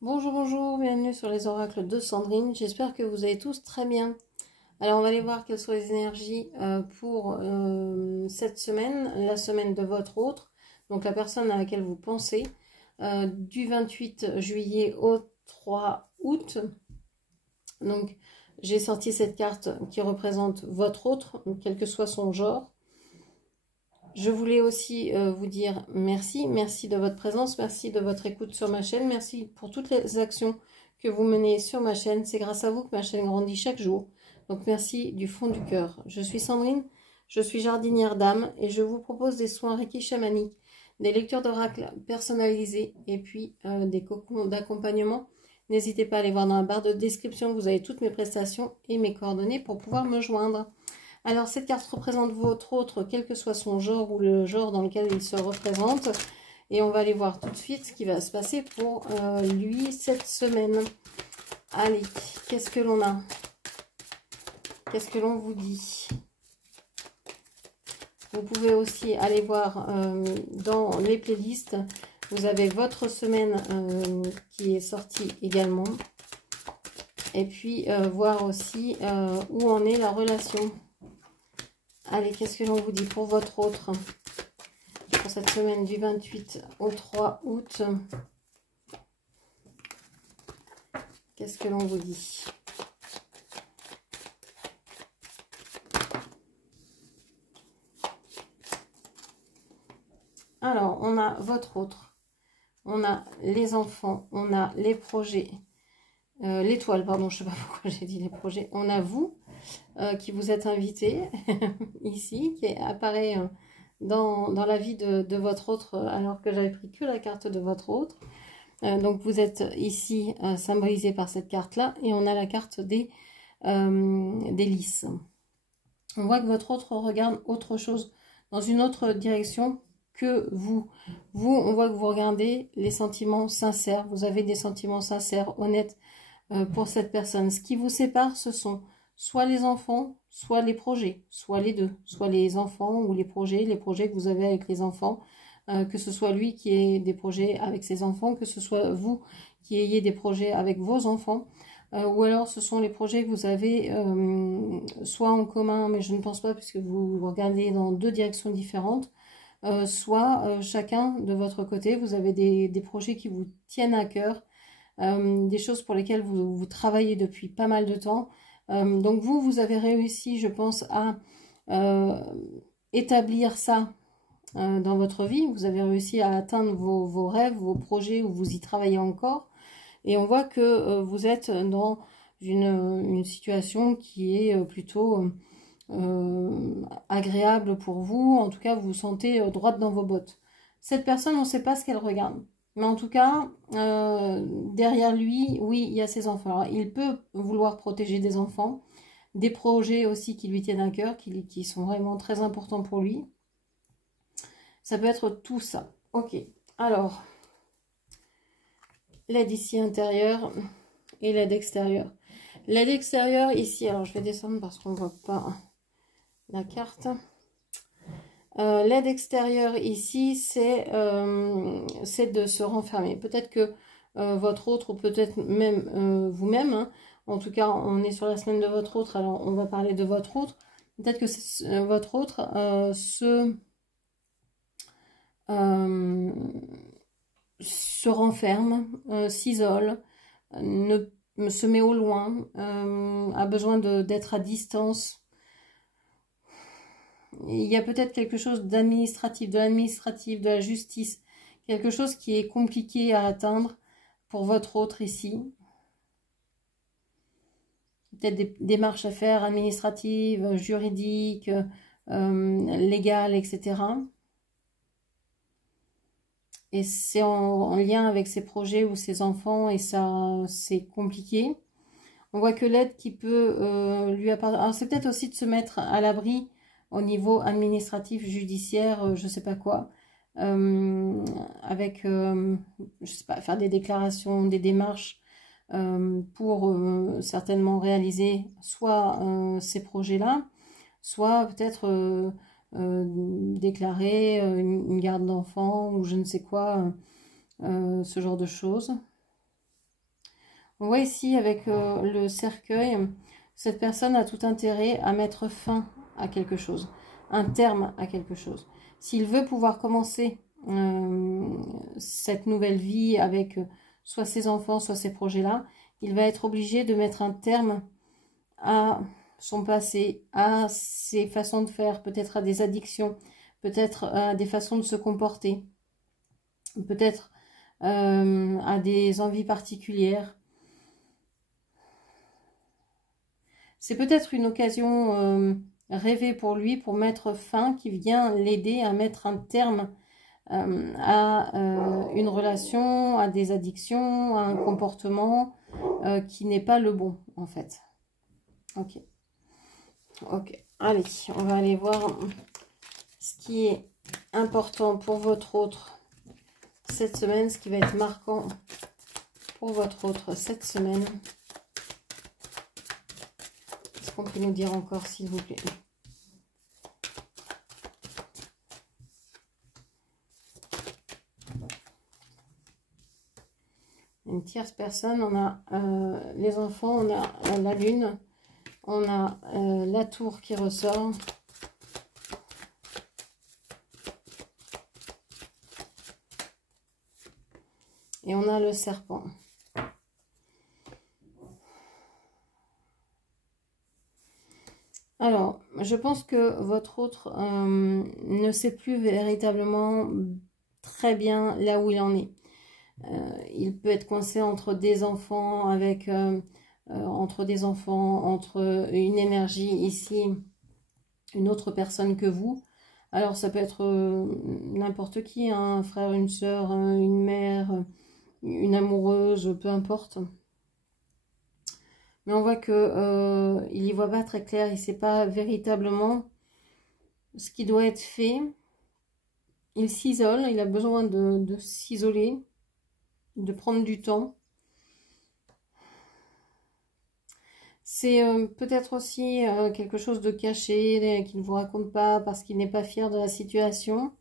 Bonjour, bonjour, bienvenue sur les oracles de Sandrine. J'espère que vous allez tous très bien. Alors, on va aller voir quelles sont les énergies pour cette semaine, la semaine de votre autre, donc la personne à laquelle vous pensez, du 28 juillet au 3 août. Donc, j'ai sorti cette carte qui représente votre autre, quel que soit son genre. Je voulais aussi vous dire merci de votre présence, merci de votre écoute sur ma chaîne, merci pour toutes les actions que vous menez sur ma chaîne. C'est grâce à vous que ma chaîne grandit chaque jour. Donc merci du fond du cœur. Je suis Sandrine, je suis jardinière d'âme et je vous propose des soins Reiki chamaniques, des lectures d'oracles personnalisées et puis des cocons d'accompagnement. N'hésitez pas à aller voir dans la barre de description, vous avez toutes mes prestations et mes coordonnées pour pouvoir me joindre. Alors, cette carte représente votre autre, quel que soit son genre ou le genre dans lequel il se représente. Et on va aller voir tout de suite ce qui va se passer pour lui cette semaine. Allez, qu'est-ce que l'on a? Qu'est-ce que l'on vous dit? Vous pouvez aussi aller voir dans les playlists. Vous avez votre semaine qui est sortie également. Et puis, voir aussi où en est la relation. Allez, qu'est-ce que l'on vous dit pour votre autre, pour cette semaine du 28 au 3 août? Qu'est-ce que l'on vous dit? Alors, on a votre autre, on a les enfants, on a les projets, l'étoile, pardon, je ne sais pas pourquoi j'ai dit les projets, on a vous, qui vous êtes invité ici, qui apparaît dans la vie de votre autre, alors que j'avais pris que la carte de votre autre. Donc vous êtes ici symbolisé par cette carte-là, et on a la carte des lys. On voit que votre autre regarde autre chose, dans une autre direction que vous. Vous, on voit que vous regardez les sentiments sincères, vous avez des sentiments sincères, honnêtes pour cette personne. Ce qui vous sépare, ce sont soit les enfants, soit les projets, soit les deux, soit les enfants ou les projets que vous avez avec les enfants, que ce soit lui qui ait des projets avec ses enfants, que ce soit vous qui ayez des projets avec vos enfants, ou alors ce sont les projets que vous avez soit en commun, mais je ne pense pas puisque vous regardez dans deux directions différentes, soit chacun de votre côté, vous avez des projets qui vous tiennent à cœur, des choses pour lesquelles vous travaillez depuis pas mal de temps. Donc vous avez réussi, je pense, à établir ça dans votre vie. Vous avez réussi à atteindre vos rêves, vos projets, où vous y travaillez encore. Et on voit que vous êtes dans une situation qui est plutôt agréable pour vous. En tout cas, vous vous sentez droite dans vos bottes. Cette personne, on ne sait pas ce qu'elle regarde. Mais en tout cas, derrière lui, oui, il y a ses enfants. Alors, il peut vouloir protéger des enfants, des projets aussi qui lui tiennent à cœur, qui sont vraiment très importants pour lui. Ça peut être tout ça. Ok, alors, l'aide ici intérieure et l'aide extérieure. L'aide extérieure ici, alors je vais descendre parce qu'on ne voit pas la carte. L'aide extérieure ici, c'est de se renfermer. Peut-être que votre autre, ou peut-être même vous-même, hein, en tout cas, on est sur la semaine de votre autre, alors on va parler de votre autre. Peut-être que votre autre se renferme, s'isole, se met au loin, a besoin d'être à distance. Il y a peut-être quelque chose d'administratif, de la justice, quelque chose qui est compliqué à atteindre pour votre autre ici. Peut-être des démarches à faire administratives, juridiques, légales, etc. Et c'est en lien avec ses projets ou ses enfants, et ça, c'est compliqué. On voit que l'aide qui peut lui apporter... Alors, c'est peut-être aussi de se mettre à l'abri au niveau administratif, judiciaire, je sais pas quoi, avec, je sais pas, faire des déclarations, des démarches pour certainement réaliser soit ces projets-là, soit peut-être déclarer une garde d'enfants ou je ne sais quoi, ce genre de choses. On voit ici avec le cercueil, cette personne a tout intérêt à mettre fin à quelque chose, un terme à quelque chose. S'il veut pouvoir commencer cette nouvelle vie avec soit ses enfants, soit ces projets-là, il va être obligé de mettre un terme à son passé, à ses façons de faire, peut-être à des addictions, peut-être à des façons de se comporter, peut-être à des envies particulières. C'est peut-être une occasion rêvée pour lui, pour mettre fin, qui vient l'aider à mettre un terme à une relation, à des addictions, à un comportement qui n'est pas le bon, en fait. Ok. Ok. Allez, on va aller voir ce qui est important pour votre autre cette semaine, ce qui va être marquant pour votre autre cette semaine. Est-ce qu'on peut nous dire encore, s'il vous plaît? Une tierce personne, on a les enfants, on a la lune, on a la tour qui ressort. Et on a le serpent. Alors, je pense que votre autre ne sait plus véritablement très bien là où il en est. Il peut être coincé entre des enfants, entre une énergie ici, une autre personne que vous. Alors, ça peut être n'importe qui, hein, un frère, une sœur, une mère, une amoureuse, peu importe. Mais on voit que il y voit pas très clair, il ne sait pas véritablement ce qui doit être fait. Il s'isole, il a besoin de s'isoler, de prendre du temps. C'est peut-être aussi quelque chose de caché qu'il ne vous raconte pas parce qu'il n'est pas fier de la situation.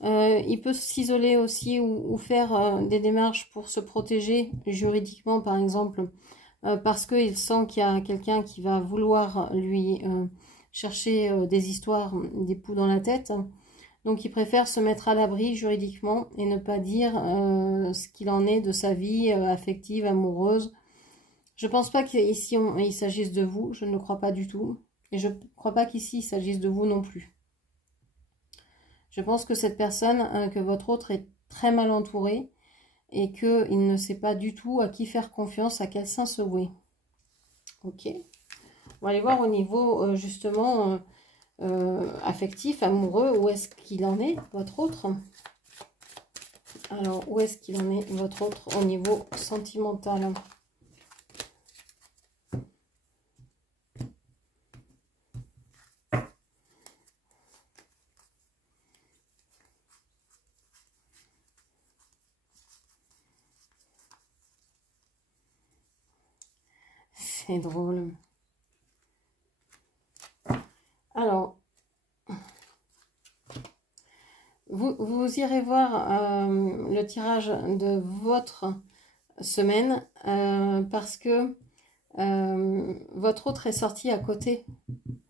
Il peut s'isoler aussi ou faire des démarches pour se protéger juridiquement, par exemple, parce qu'il sent qu'il y a quelqu'un qui va vouloir lui chercher des histoires, des poux dans la tête. Donc il préfère se mettre à l'abri juridiquement et ne pas dire ce qu'il en est de sa vie affective, amoureuse. Je ne pense pas qu'ici il s'agisse de vous, je ne le crois pas du tout. Et je ne crois pas qu'ici il s'agisse de vous non plus. Je pense que cette personne, que votre autre est très mal entouré et qu'il ne sait pas du tout à qui faire confiance, à quel sein se vouer. Ok. On va aller voir au niveau justement affectif, amoureux, où est-ce qu'il en est, votre autre. Alors, où est-ce qu'il en est, votre autre, au niveau sentimental? C'est drôle. Alors, vous irez voir le tirage de votre semaine parce que votre autre est sorti à côté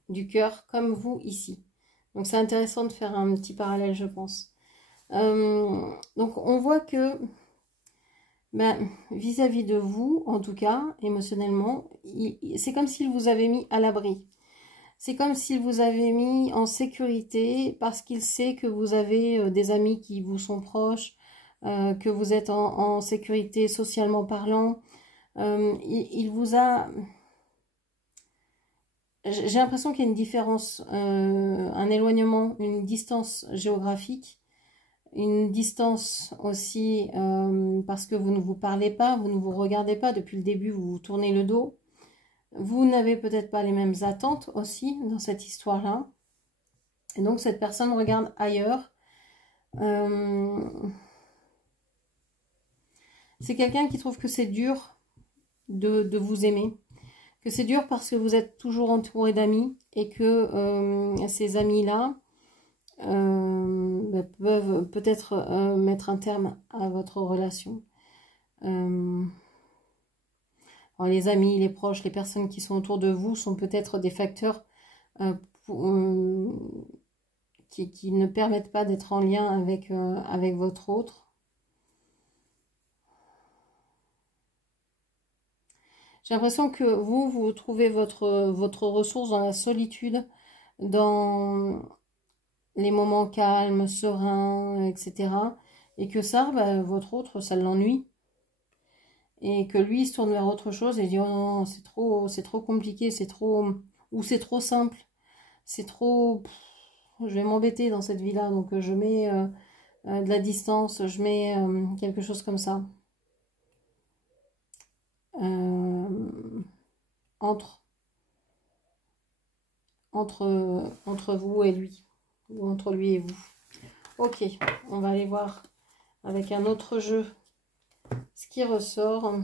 du cœur comme vous ici. Donc c'est intéressant de faire un petit parallèle, je pense. Donc on voit que vis-à-vis de vous, en tout cas, émotionnellement, c'est comme s'il vous avait mis à l'abri. C'est comme s'il vous avait mis en sécurité parce qu'il sait que vous avez des amis qui vous sont proches, que vous êtes en sécurité socialement parlant. Il vous a... J'ai l'impression qu'il y a une différence, un éloignement, une distance géographique, une distance aussi parce que vous ne vous parlez pas, vous ne vous regardez pas. Depuis le début, vous vous tournez le dos. Vous n'avez peut-être pas les mêmes attentes aussi dans cette histoire-là. Et donc, cette personne regarde ailleurs. C'est quelqu'un qui trouve que c'est dur de vous aimer. Que c'est dur parce que vous êtes toujours entouré d'amis et que ces amis-là peuvent peut-être mettre un terme à votre relation. Alors, les amis, les proches, les personnes qui sont autour de vous sont peut-être des facteurs qui ne permettent pas d'être en lien avec votre autre. J'ai l'impression que vous trouvez votre ressource dans la solitude, dans les moments calmes, sereins, etc. Et que ça, bah, votre autre, ça l'ennuie. Et que lui, il se tourne vers autre chose et dit, oh non, c'est trop compliqué, ou c'est trop simple, c'est trop, je vais m'embêter dans cette vie-là. Donc je mets de la distance, je mets quelque chose comme ça. Entre vous et lui, ou entre lui et vous. Ok, on va aller voir avec un autre jeu ce qui ressort.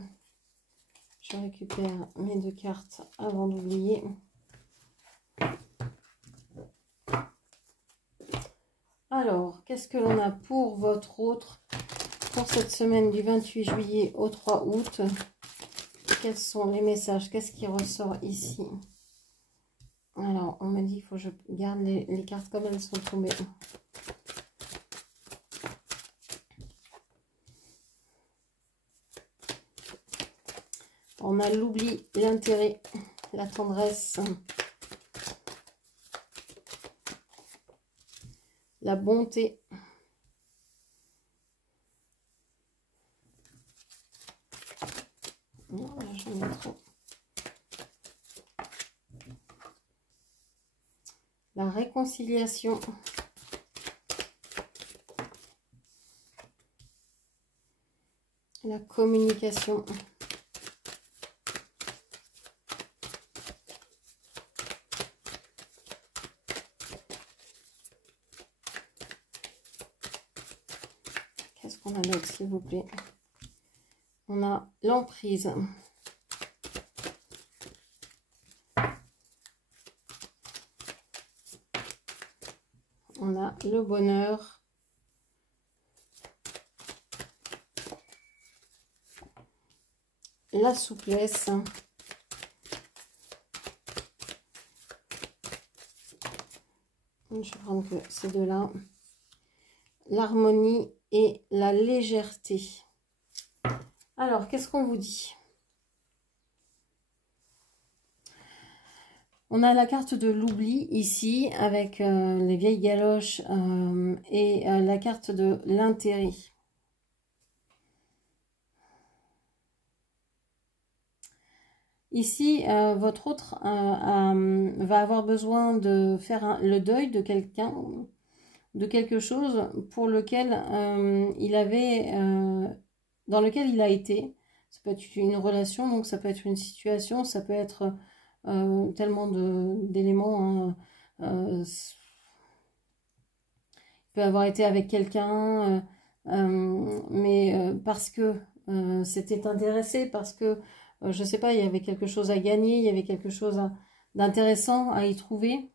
Je récupère mes 2 cartes avant d'oublier. Alors, qu'est-ce que l'on a pour votre autre pour cette semaine du 28 juillet au 3 août? Quels sont les messages? Qu'est-ce qui ressort ici? Alors, on m'a dit qu'il faut que je garde les cartes comme elles sont tombées. On a l'oubli, l'intérêt, la tendresse, la bonté, non, là, j'en ai trop. La réconciliation, la communication, qu'est-ce qu'on a d'autre, s'il vous plaît? On a l'emprise. On a le bonheur. La souplesse. Je vais prendre que ces deux-là. L'harmonie et la légèreté. Alors, qu'est-ce qu'on vous dit? On a la carte de l'oubli ici, avec les vieilles galoches et la carte de l'intérêt. Ici, votre autre va avoir besoin de faire le deuil de quelqu'un, de quelque chose pour lequel dans lequel il a été. Ça peut être une relation, donc ça peut être une situation, ça peut être tellement d'éléments. Hein, il peut avoir été avec quelqu'un, mais parce que c'était intéressé, parce que, je sais pas, il y avait quelque chose à gagner, il y avait quelque chose d'intéressant à y trouver.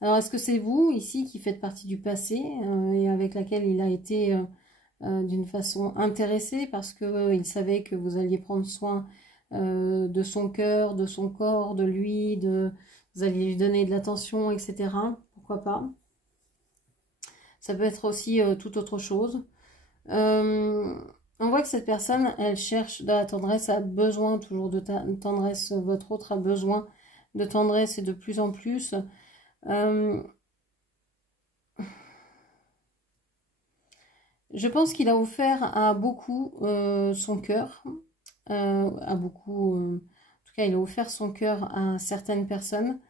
Alors, est-ce que c'est vous, ici, qui faites partie du passé et avec laquelle il a été d'une façon intéressée parce qu'il savait que vous alliez prendre soin de son cœur, de son corps, de lui, vous alliez lui donner de l'attention, etc. Pourquoi pas? Ça peut être aussi toute autre chose. On voit que cette personne, elle cherche de la tendresse, a besoin toujours de tendresse. Votre autre a besoin de tendresse et de plus en plus. Je pense qu'il a offert à beaucoup son cœur, à beaucoup, en tout cas il a offert son cœur à certaines personnes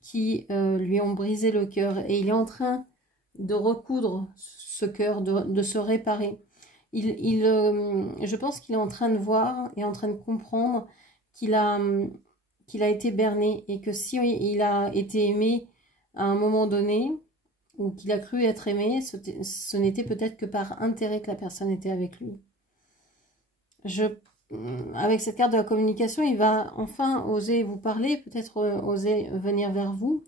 qui lui ont brisé le cœur et il est en train de recoudre ce cœur, de se réparer. Je pense qu'il est en train de voir et en train de comprendre qu'il a été berné et que si il a été aimé à un moment donné, ou qu'il a cru être aimé, ce n'était peut-être que par intérêt que la personne était avec lui. Avec cette carte de la communication, il va enfin oser vous parler, peut-être oser venir vers vous.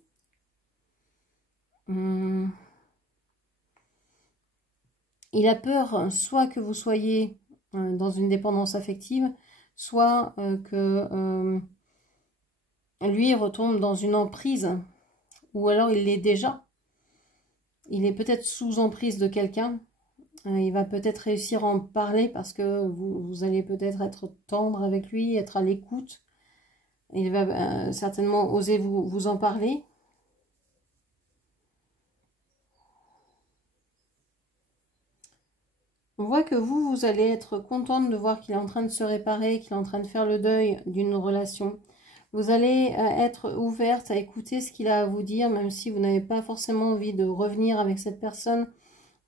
Il a peur soit que vous soyez dans une dépendance affective, soit que lui retombe dans une emprise, ou alors il l'est déjà. Il est peut-être sous emprise de quelqu'un. Il va peut-être réussir à en parler parce que vous allez peut-être être tendre avec lui, être à l'écoute. Il va certainement oser vous en parler. On voit que vous allez être contente de voir qu'il est en train de se réparer, qu'il est en train de faire le deuil d'une relation. Vous allez être ouverte à écouter ce qu'il a à vous dire, même si vous n'avez pas forcément envie de revenir avec cette personne.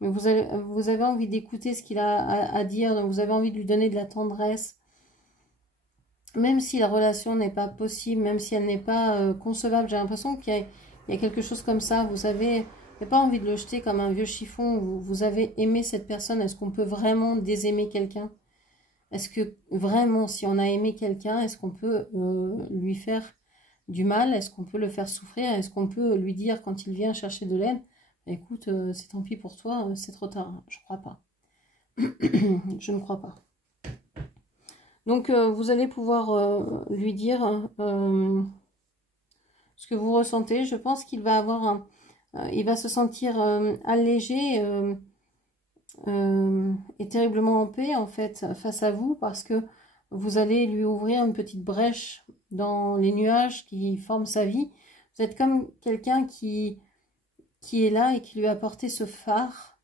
Mais vous avez envie d'écouter ce qu'il a à dire, donc vous avez envie de lui donner de la tendresse. Même si la relation n'est pas possible, même si elle n'est pas concevable, j'ai l'impression qu'il y a quelque chose comme ça. Vous n'avez pas envie de le jeter comme un vieux chiffon. Vous avez aimé cette personne. Est-ce qu'on peut vraiment désaimer quelqu'un? Est-ce que vraiment, si on a aimé quelqu'un, est-ce qu'on peut lui faire du mal? Est-ce qu'on peut le faire souffrir? Est-ce qu'on peut lui dire quand il vient chercher de l'aide, écoute, c'est tant pis pour toi, c'est trop tard? Je crois pas. Je ne crois pas. Donc, vous allez pouvoir lui dire ce que vous ressentez. Je pense qu'il va avoir il va se sentir allégé et terriblement en paix, en fait, face à vous, parce que vous allez lui ouvrir une petite brèche dans les nuages qui forment sa vie. Vous êtes comme quelqu'un qui est là et qui lui a apporté ce phare,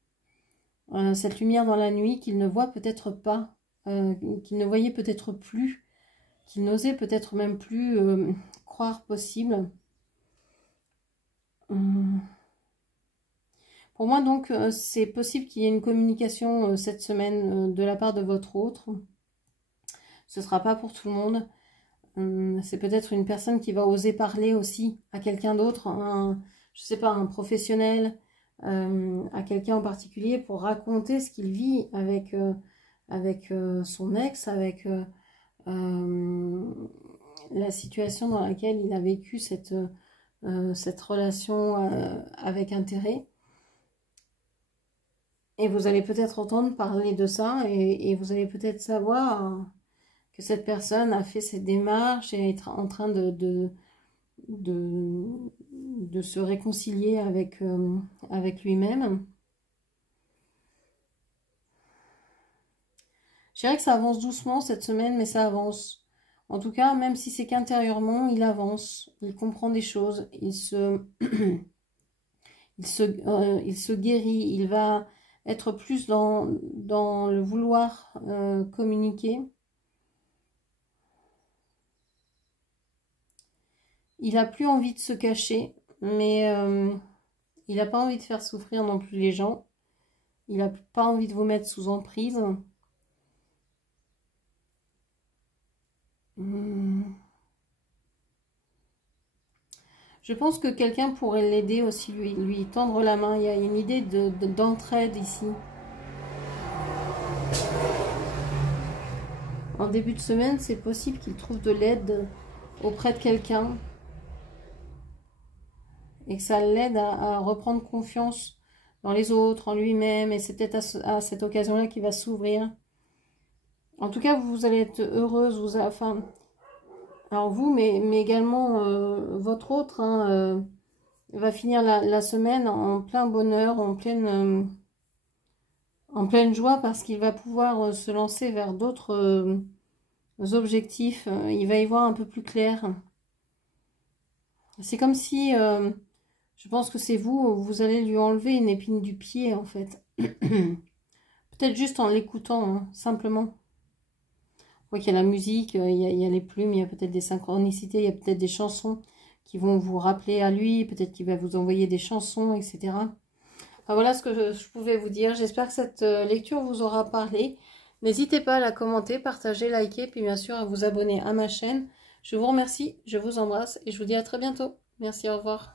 cette lumière dans la nuit qu'il ne voit peut-être pas. Qu'il ne voyait peut-être plus, qu'il n'osait peut-être même plus croire possible. Pour moi, donc, c'est possible qu'il y ait une communication cette semaine de la part de votre autre. Ce ne sera pas pour tout le monde. C'est peut-être une personne qui va oser parler aussi à quelqu'un d'autre, je ne sais pas, un professionnel, à quelqu'un en particulier pour raconter ce qu'il vit avec son ex, avec la situation dans laquelle il a vécu cette relation avec intérêt. Et vous allez peut-être entendre parler de ça et vous allez peut-être savoir que cette personne a fait cette démarche et est en train de se réconcilier avec lui-même. Je dirais que ça avance doucement cette semaine, mais ça avance. En tout cas, même si c'est qu'intérieurement, il avance. Il comprend des choses. Il se guérit. Il va être plus dans le vouloir communiquer. Il n'a plus envie de se cacher, mais il n'a pas envie de faire souffrir non plus les gens. Il n'a pas envie de vous mettre sous emprise. Je pense que quelqu'un pourrait l'aider aussi, lui tendre la main. Il y a une idée d'entraide ici. En début de semaine, c'est possible qu'il trouve de l'aide auprès de quelqu'un. Et que ça l'aide à reprendre confiance dans les autres, en lui-même. Et c'est peut-être à cette occasion-là qu'il va s'ouvrir. En tout cas, vous allez être heureuse. Alors vous, mais également votre autre, va finir la semaine en plein bonheur, en pleine joie, parce qu'il va pouvoir se lancer vers d'autres objectifs. Il va y voir un peu plus clair. C'est comme si, je pense que c'est vous allez lui enlever une épine du pied, en fait. Peut-être juste en l'écoutant, simplement. On voit qu'il y a la musique, il y a les plumes, il y a peut-être des synchronicités, il y a peut-être des chansons qui vont vous rappeler à lui, peut-être qu'il va vous envoyer des chansons, etc. Enfin, voilà ce que je pouvais vous dire. J'espère que cette lecture vous aura parlé. N'hésitez pas à la commenter, partager, liker, puis bien sûr à vous abonner à ma chaîne. Je vous remercie, je vous embrasse et je vous dis à très bientôt. Merci, au revoir.